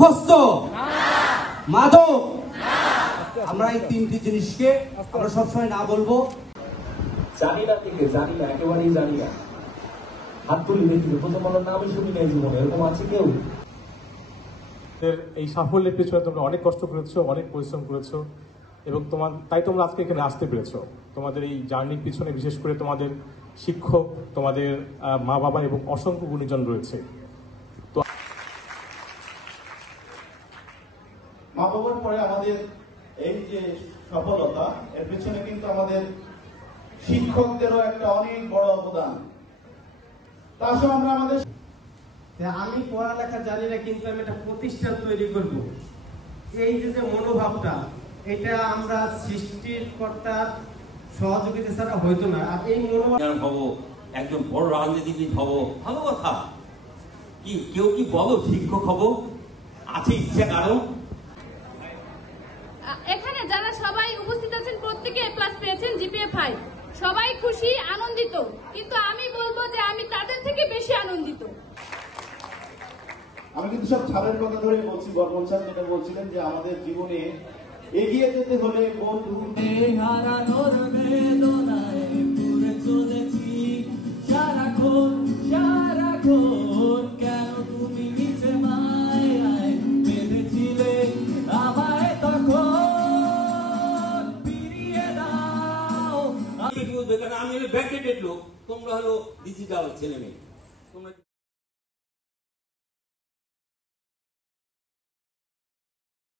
মুখস্থ, মাদক, আমরা এই তিনটি জিনিসকে আমরা সবসময় না বলবো। জানি না থেকে জানি না, একেবারেই জানি না, হাত তুলি দেখি প্রথম আলোর নামই শুনি না জীবনে, এরকম আছে কেউ? এই সাফল্যের পেছনে তোমরা অনেক কষ্ট করেছো, অনেক পরিশ্রম করেছো, এবং তাই তোমরা আজকে এখানে আসতে পেরেছো। তোমাদের এই জার্নির পিছনে বিশেষ করে তোমাদের শিক্ষক, তোমাদের মা বাবা এবং অসংখ্য গুণীজন রয়েছে। তো মা বাবার পরে আমাদের এই যে সফলতা, এর পিছনে কিন্তু আমাদের শিক্ষকদেরও একটা অনেক বড় অবদান। তার সঙ্গে আমরা আমাদের আমি পড়ালেখা জানি না, কিন্তু আমি একটা প্রতিষ্ঠান তৈরি করব, এই যে মনোভাবটা, এটা আমরা সৃষ্টিকর্তার সহযোগিতা ছাড়া হইতো না। আর এই মনোভাব হবো, একজন বড় রাজনীতিবিদ হবো, ভালো কথা। কি কেউ কি বলো শিক্ষক হবো? আছে ইচ্ছা কারো? এখানে যারা সবাই উপস্থিত আছেন প্রত্যেকে A+ পেয়েছেন, GPA 5, সবাই খুশি, আনন্দিত, কিন্তু আমি বলবো যে আমি তাদের থেকে বেশি আনন্দিত। আমি কিন্তু সব ছাড়ের কথা ধরে বলছি। বর্মন স্যার যেটা বলছিলেন যে আমাদের জীবনে এগিয়ে যেতে হলে বন্ধু হারানোর বেদনায় পুরে চলেছি সারাক্ষণ সারাক্ষণ, কেন তুমি নিচে মায়ায় বেঁধেছিলে আমায়, তখন ফিরিয়ে দাও। আমি ব্যাকডেটেড লোক, তোমরা হলো ডিজিটাল ছেলে মেয়ে, তোমরা